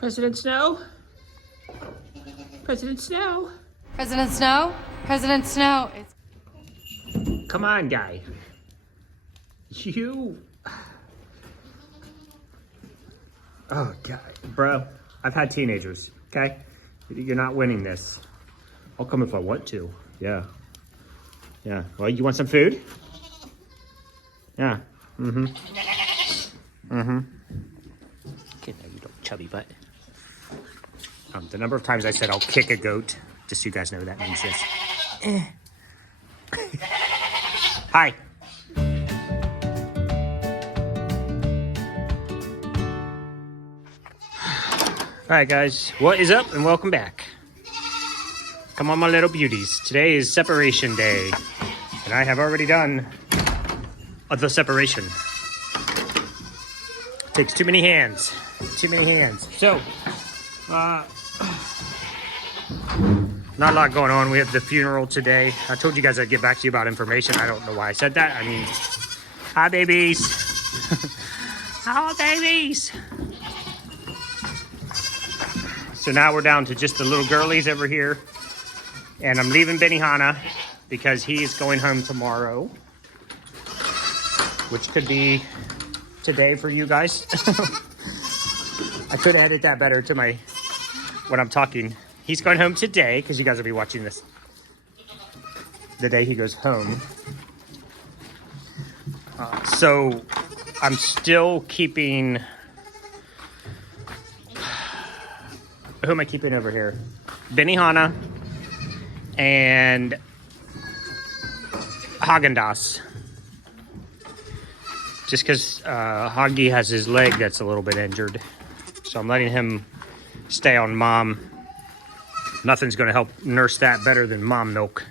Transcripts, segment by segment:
President Snow? President Snow? President Snow? President Snow. Come on, guy. You. Oh, God. Bro, I've had teenagers, okay? You're not winning this. I'll come if I want to. Yeah. Yeah. Well, you want some food? Yeah. Mm-hmm. Mm-hmm. Okay, now you don't chubby butt. The number of times I said I'll kick a goat, just so you guys know that means this. Hi. Alright guys, what is up and welcome back. Come on my little beauties. Today is separation day. And I have already done the separation. Takes too many hands. Too many hands. So, not a lot going on. We have the funeral today. I told you guys I'd get back to you about information. I don't know why I said that. I mean, hi babies. Hi babies. So now we're down to just the little girlies over here. And I'm leaving Benihana because he's going home tomorrow. Which could be today for you guys. I could edit that better to when I'm talking. He's going home today because you guys will be watching this the day he goes home. So I'm still keeping. Who am I keeping over here? Benihana and Haagen-Dazs. Just because Hoggy has his leg that's a little bit injured. So I'm letting him stay on mom. Nothing's going to help nurse that better than mom milk.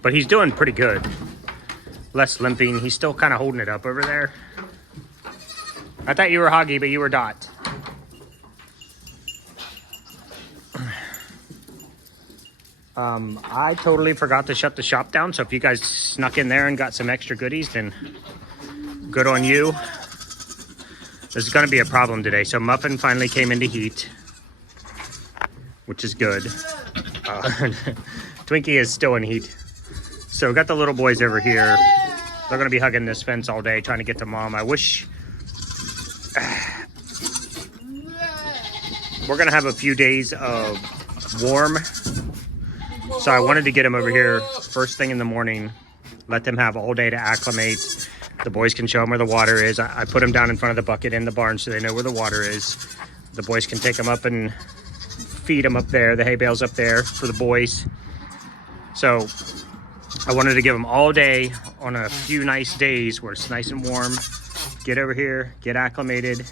But he's doing pretty good. Less limping. He's still kind of holding it up over there. I thought you were Hoggy, but you were Dot. I totally forgot to shut the shop down, so if you guys snuck in there and got some extra goodies, then good on you. This is going to be a problem today. So Muffin finally came into heat, which is good. Twinkie is still in heat. So we got the little boys over here. They're going to be hugging this fence all day, trying to get to mom. I wish... We're going to have a few days of warm. So I wanted to get them over here first thing in the morning, let them have all day to acclimate. The boys can show them where the water is. I put them down in front of the bucket in the barn so they know where the water is. The boys can take them up and feed them up there. The hay bale's up there for the boys. So I wanted to give them all day on a few nice days where it's nice and warm. Get over here, get acclimated,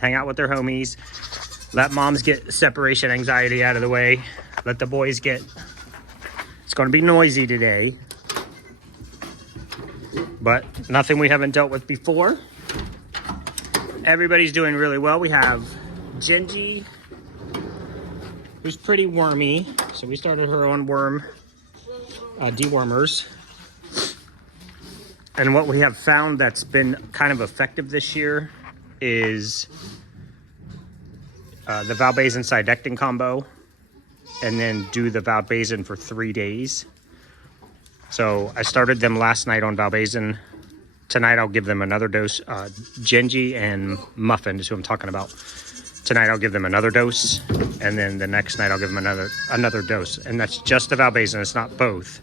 hang out with their homies. Let moms get separation anxiety out of the way. Let the boys get... It's going to be noisy today. But nothing we haven't dealt with before. Everybody's doing really well. We have Genji, who's pretty wormy. So we started her on worm dewormers. And what we have found that's been kind of effective this year is the Valbazin Sidectin combo. And then do the Valbazin for 3 days. So I started them last night on Valbazin. Tonight I'll give them another dose. Genji and Muffin is who I'm talking about. Tonight I'll give them another dose. And then the next night I'll give them another dose. And that's just the Valbazin. It's not both.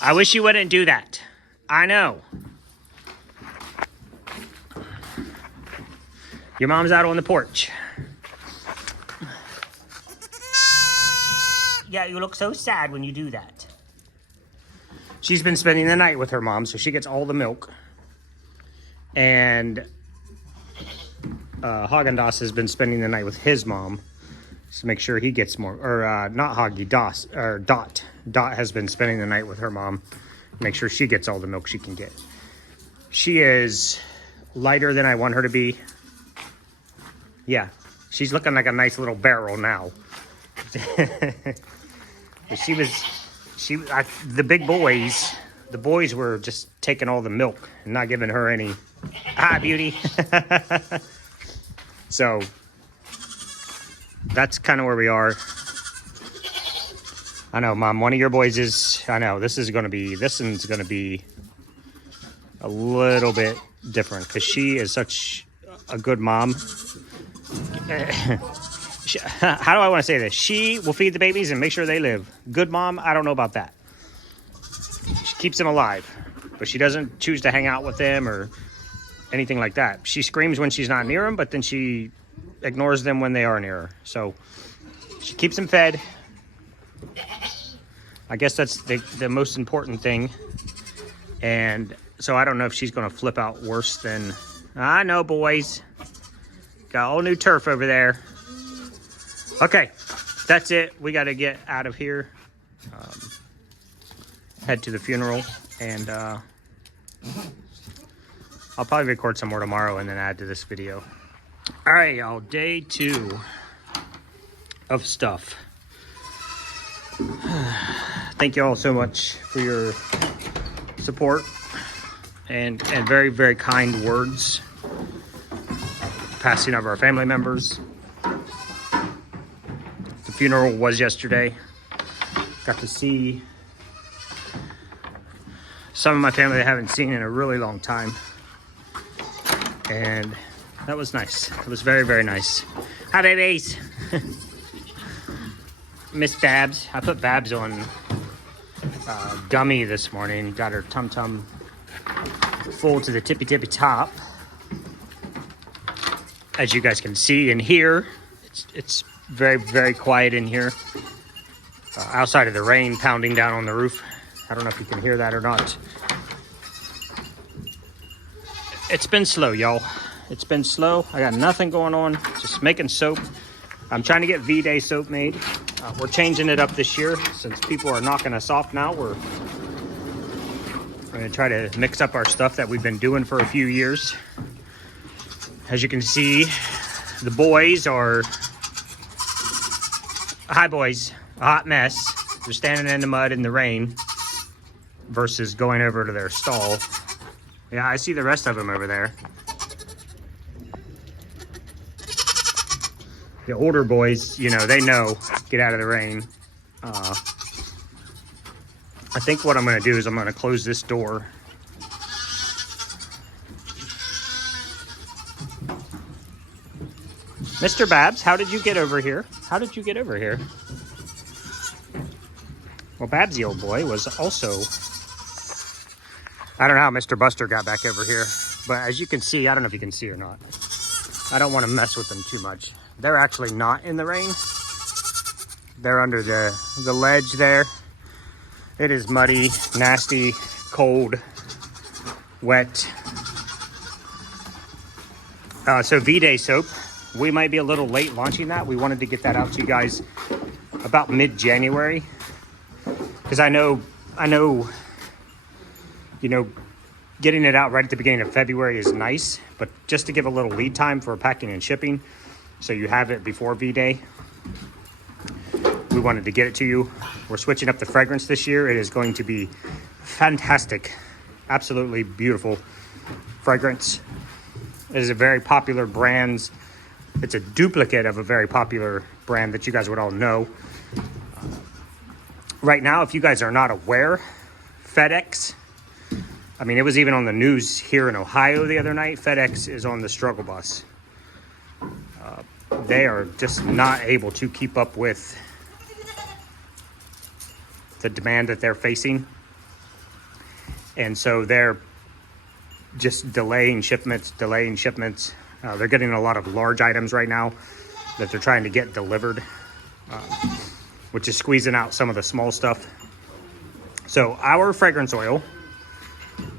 I wish you wouldn't do that. I know. Your mom's out on the porch. Yeah, you look so sad when you do that. She's been spending the night with her mom, so she gets all the milk. And Haagen-Dazs has been spending the night with his mom to make sure he gets more. Or not Hoggy, Dot. Dot has been spending the night with her mom to make sure she gets all the milk she can get. She is lighter than I want her to be. Yeah, she's looking like a nice little barrel now. The big boys, the boys were just taking all the milk and not giving her any. Hi, beauty. So that's kind of where we are. I know, Mom, one of your boys is, I know, this one's going to be a little bit different because she is such a good mom. How do I want to say this? She will feed the babies and make sure they live. Good mom, I don't know about that. She keeps them alive, but she doesn't choose to hang out with them or anything like that. She screams when she's not near them, but then she ignores them when they are near her. So she keeps them fed. I guess that's the most important thing. And so I don't know if she's going to flip out worse than... I know, boys. Got all new turf over there. Okay, that's it. We got to get out of here. Head to the funeral. And I'll probably record some more tomorrow and then add to this video. All right, y'all. Day 2 of stuff. Thank you all so much for your support and very, very kind words. Passing of our family members. The funeral was yesterday. Got to see some of my family I haven't seen in a really long time. And that was nice. It was very, very nice. Hi, babies. Miss Babs. I put Babs on gummy this morning. Got her tum-tum full to the tippy top. As you guys can see and hear, it's very, very quiet in here. Outside of the rain pounding down on the roof. I don't know if you can hear that or not. It's been slow, y'all. It's been slow. I got nothing going on. Just making soap. I'm trying to get V-Day soap made. We're changing it up this year since people are knocking us off now. We're going to try to mix up our stuff that we've been doing for a few years. As you can see, the boys are... Hi, boys. A hot mess. They're standing in the mud in the rain versus going over to their stall. Yeah, I see the rest of them over there. The older boys, you know, they know, get out of the rain. I think what I'm going to do is I'm going to close this door. Mr. Babs, how did you get over here? How did you get over here? Well, Babsy, old boy, was also... I don't know how Mr. Buster got back over here. But as you can see, I don't know if you can see or not. I don't want to mess with them too much. They're actually not in the rain. They're under the ledge there. It is muddy, nasty, cold, wet. So V-Day soap. We might be a little late launching that. We wanted to get that out to you guys about mid-January. Because I know, you know, getting it out right at the beginning of February is nice. But just to give a little lead time for packing and shipping, so you have it before V-Day, we wanted to get it to you. We're switching up the fragrance this year. It is going to be fantastic. Absolutely beautiful fragrance. It is a very popular brand. It's a duplicate of a very popular brand that you guys would all know. Right now, if you guys are not aware, FedEx, I mean, it was even on the news here in Ohio the other night. FedEx is on the struggle bus. They are just not able to keep up with the demand that they're facing. And so they're just delaying shipments. They're getting a lot of large items right now that they're trying to get delivered, which is squeezing out some of the small stuff. So our fragrance oil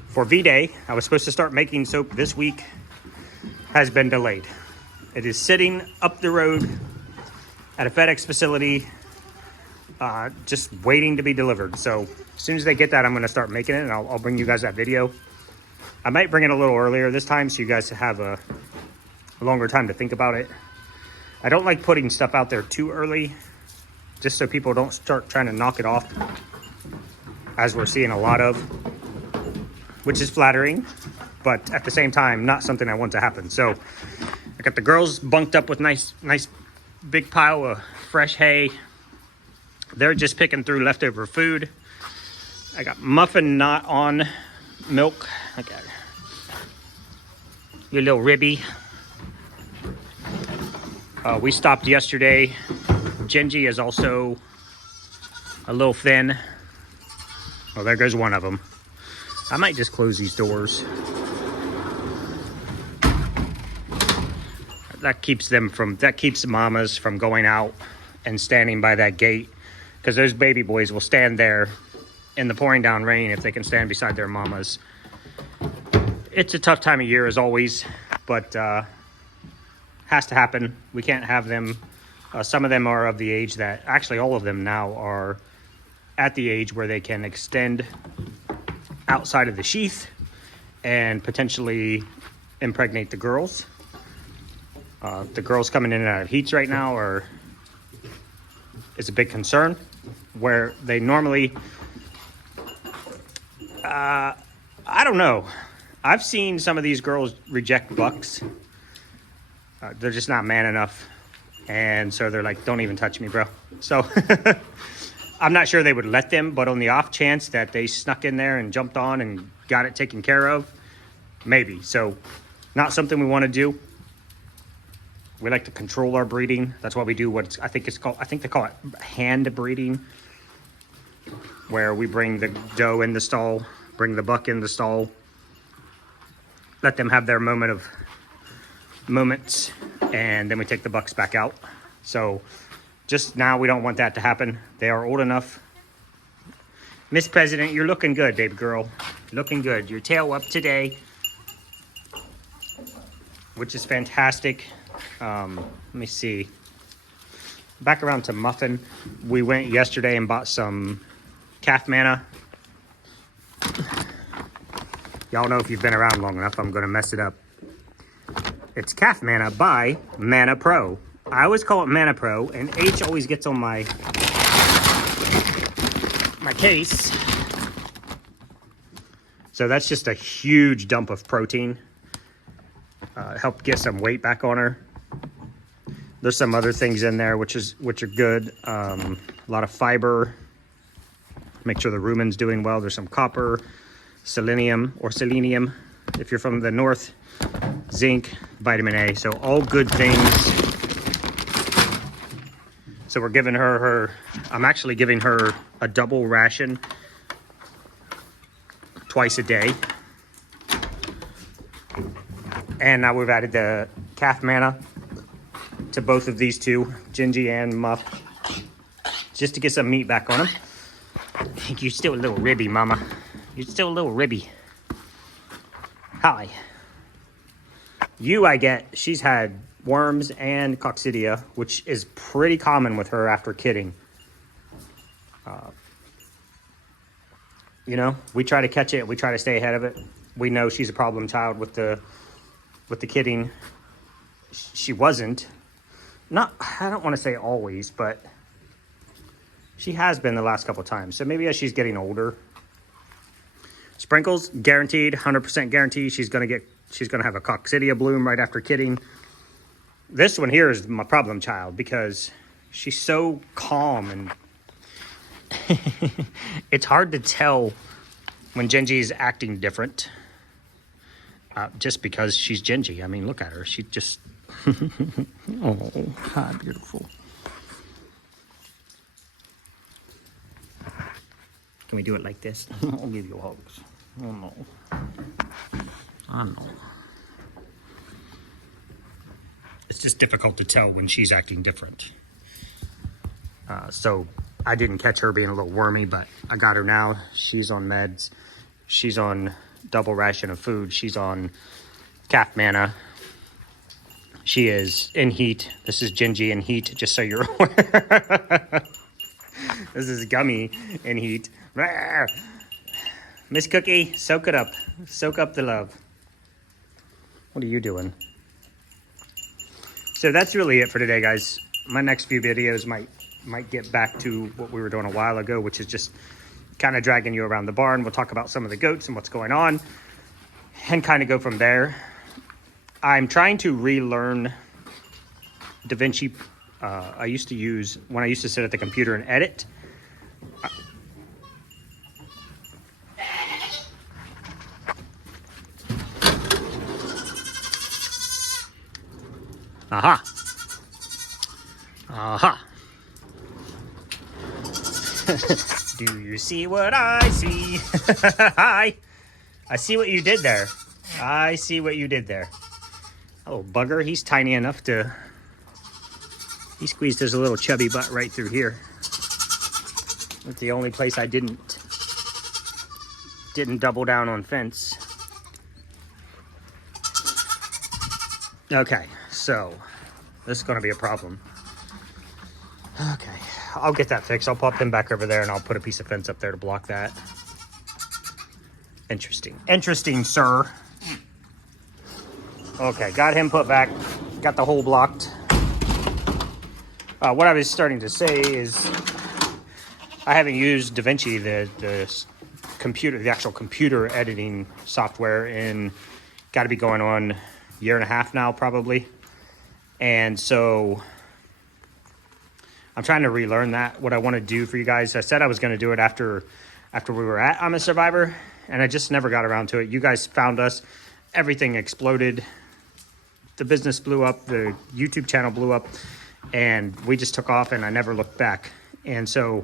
for V-Day, I was supposed to start making soap this week, has been delayed. It is sitting up the road at a FedEx facility, just waiting to be delivered. So as soon as they get that, I'm going to start making it, and I'll bring you guys that video. I might bring it a little earlier this time so you guys have a longer time to think about it. I don't like putting stuff out there too early, just so people don't start trying to knock it off, as we're seeing a lot of. which is flattering, but at the same time, not something I want to happen. So I got the girls bunked up with nice big pile of fresh hay. They're just picking through leftover food. I got Muffin not on milk. I got your little ribby. We stopped yesterday. Gingy is also a little thin. Oh, there goes one of them. I might just close these doors. That keeps mamas from going out and standing by that gate, because those baby boys will stand there in the pouring down rain if they can stand beside their mamas. It's a tough time of year as always, but has to happen. We can't have them. Some of them are of the age that, actually all of them now are at the age where they can extend outside of the sheath and potentially impregnate the girls. The girls coming in and out of heats right now is a big concern, where they normally, I don't know. I've seen some of these girls reject bucks. They're just not man enough. And so they're like, don't even touch me, bro. So I'm not sure they would let them, but on the off chance that they snuck in there and jumped on and got it taken care of, maybe. So not something we want to do. We like to control our breeding. That's why we do I think they call it hand breeding, where we bring the doe in the stall, bring the buck in the stall, let them have their moments, and then we take the bucks back out. So just now, we don't want that to happen. They are old enough. Miss President, you're looking good, baby girl. Looking good. Your tail up today, which is fantastic. Let me see. Back around to Muffin. We went yesterday and bought some calf manna. Y'all know, if you've been around long enough, I'm going to mess it up. It's calf manna by Manna Pro. I always call it Manna Pro, and H always gets on my case. So that's just a huge dump of protein. Help get some weight back on her. There's some other things in there which are good. A lot of fiber. Make sure the rumen's doing well. There's some copper, selenium if you're from the north, zinc, vitamin A. So all good things. So we're giving I'm actually giving her a double ration twice a day. And now we've added the calf manna to both of these two, Gingy and Muff, just to get some meat back on them. You're still a little ribby, mama. You're still a little ribby. Hi. She's had worms and coccidia, which is pretty common with her after kidding. We try to catch it. We try to stay ahead of it. We know she's a problem child with the kidding. She wasn't. I don't want to say always, but she has been the last couple times. So maybe as she's getting older. Sprinkles, guaranteed, 100% guaranteed. She's gonna have a coccidia bloom right after kidding. This one here is my problem child because she's so calm, and it's hard to tell when Gingy is acting different. Just because she's Gingy. I mean, look at her. She just... Oh, hi, beautiful. Can we do it like this? I'll give you hugs. Oh, no. I know. It's just difficult to tell when she's acting different. So I didn't catch her being a little wormy, but I got her now. She's on meds. She's on double ration of food. She's on calf manna. She is in heat. This is Gingy in heat, just so you're aware. This is Gummy in heat. Miss Cookie, soak it up. Soak up the love. What are you doing? So that's really it for today, guys. My next few videos might get back to what we were doing a while ago, which is just kind of dragging you around the barn. We'll talk about some of the goats and what's going on and kind of go from there. I'm trying to relearn DaVinci. I used to use, when I used to sit at the computer and edit. Aha. Aha. Do you see what I see? I see what you did there. I see what you did there. Oh, bugger, he's tiny enough to... He squeezed his little chubby butt right through here. That's the only place I didn't double down on fence. Okay, so this is going to be a problem. Okay, I'll get that fixed. I'll pop him back over there and I'll put a piece of fence up there to block that. Interesting. Interesting, sir. Okay, got him put back. Got the hole blocked. What I was starting to say is I haven't used DaVinci, the computer, the actual computer editing software, in got to be going on a year and a half now, probably. And so I'm trying to relearn that. What I want to do for you guys, I said I was going to do it after we were at I'm a Survivor, and I just never got around to it. You guys found us. Everything exploded. The business blew up. The YouTube channel blew up. And we just took off, and I never looked back. And so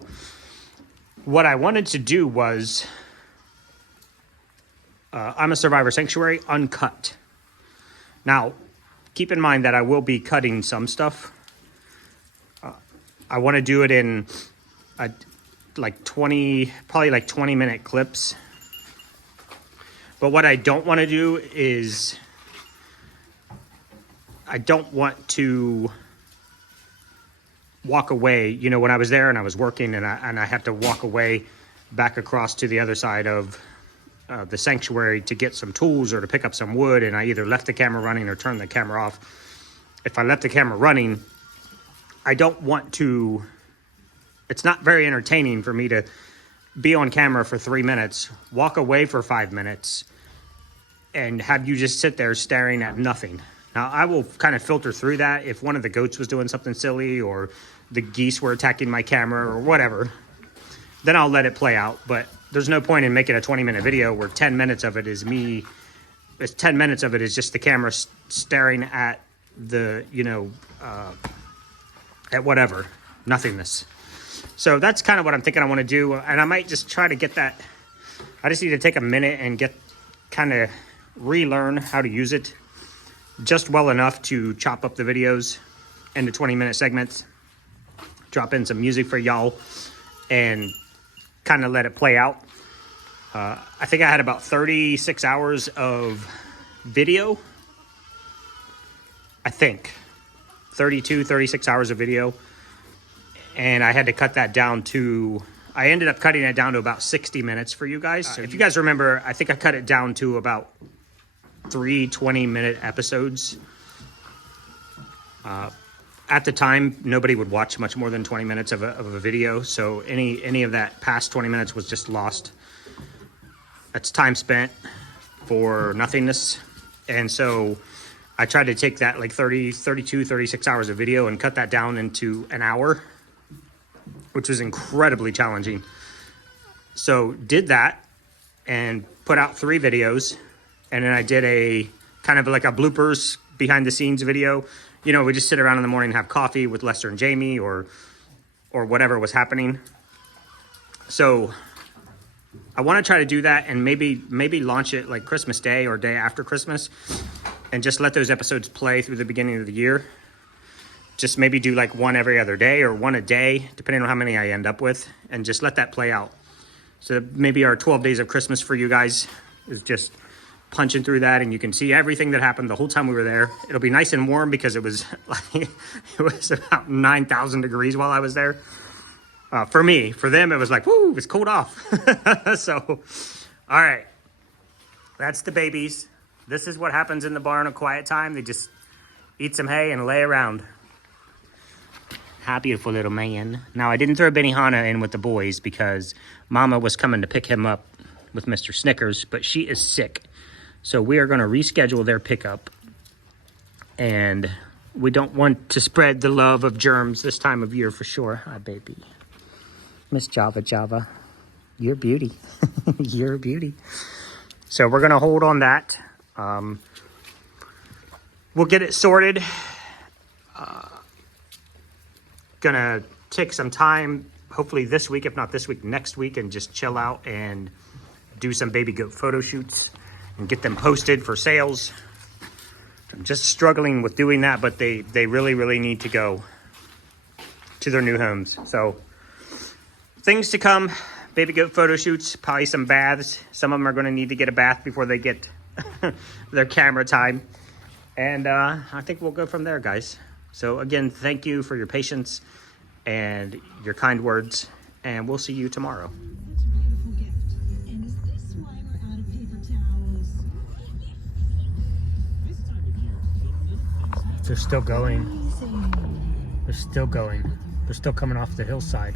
what I wanted to do was I'm a Survivor Sanctuary uncut. Now, keep in mind that I will be cutting some stuff. I want to do it in like 20-minute clips. But what I don't want to do is I don't want to walk away. You know, when I was there and I was working and I had to walk away back across to the other side of the sanctuary to get some tools or to pick up some wood, and I either left the camera running or turned the camera off. If I left the camera running, I don't want to, it's not very entertaining for me to be on camera for 3 minutes, walk away for 5 minutes, and have you just sit there staring at nothing. Now, I will kind of filter through that. If one of the goats was doing something silly or the geese were attacking my camera or whatever, then I'll let it play out. But there's no point in making a 20-minute video where 10 minutes of it is me. 10 minutes of it is just the camera staring at the, at whatever, nothingness. So that's kind of what I'm thinking I want to do. And I might just try to get that. I just need to take a minute and kind of relearn how to use it just well enough to chop up the videos into 20-minute segments, drop in some music for y'all, and kind of let it play out. I think I had about 36 hours of video. I think 36 hours of video. And I had to cut that down to, I ended up cutting it down to about 60 minutes for you guys. So if you guys remember, I think I cut it down to about 3 20-minute episodes. At the time, nobody would watch much more than 20 minutes of a video. So any of that past 20 minutes was just lost. That's time spent for nothingness. And so I tried to take that like 36 hours of video and cut that down into an hour, which was incredibly challenging. So did that and put out 3 videos. And then I did a kind of like a bloopers behind the scenes video. You know, we just sit around in the morning and have coffee with Lester and Jamie or whatever was happening. So I want to try to do that and maybe launch it like Christmas Day or day after Christmas and just let those episodes play through the beginning of the year. Just maybe do like one every other day or one a day, depending on how many I end up with, and just let that play out. So maybe our 12 days of Christmas for you guys is just punching through that, and you can see everything that happened the whole time we were there. It'll be nice and warm because it was like, it was about 9,000 degrees while I was there. For me, for them, it was like, woo, it's cold off. So, all right, that's the babies. This is what happens in the barn at quiet time. They just eat some hay and lay around. Hi, beautiful little man. Now, I didn't throw Benihana in with the boys because Mama was coming to pick him up with Mr. Snickers, but she is sick. So we are going to reschedule their pickup. And we don't want to spread the love of germs this time of year for sure. Hi, baby. Miss Java. You're a beauty. You're a beauty. So we're going to hold on that. We'll get it sorted. Gonna take some time, hopefully this week, if not this week, next week, and just chill out and do some baby goat photo shoots and get them posted for sales. I'm just struggling with doing that, but they really, really need to go to their new homes. So things to come, baby goat photo shoots, probably some baths. Some of them are gonna need to get a bath before they get their camera time. And I think we'll go from there, guys. So again, thank you for your patience and your kind words, and we'll see you tomorrow. They're still going. They're still going. They're still coming off the hillside.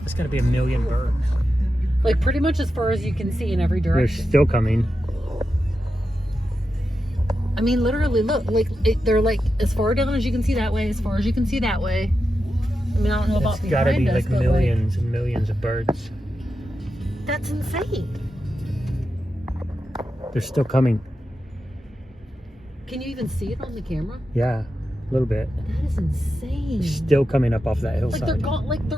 There's gotta be a million birds. Like pretty much as far as you can see in every direction. They're still coming. I mean, literally, look, like they're like as far down as you can see that way, as far as you can see that way. I mean, I don't know about It's gotta behind be us, like but millions and millions of birds. That's insane. They're still coming. Can you even see it on the camera? Yeah, a little bit. That is insane. They're still coming up off that hillside. Like they're gone. Like they're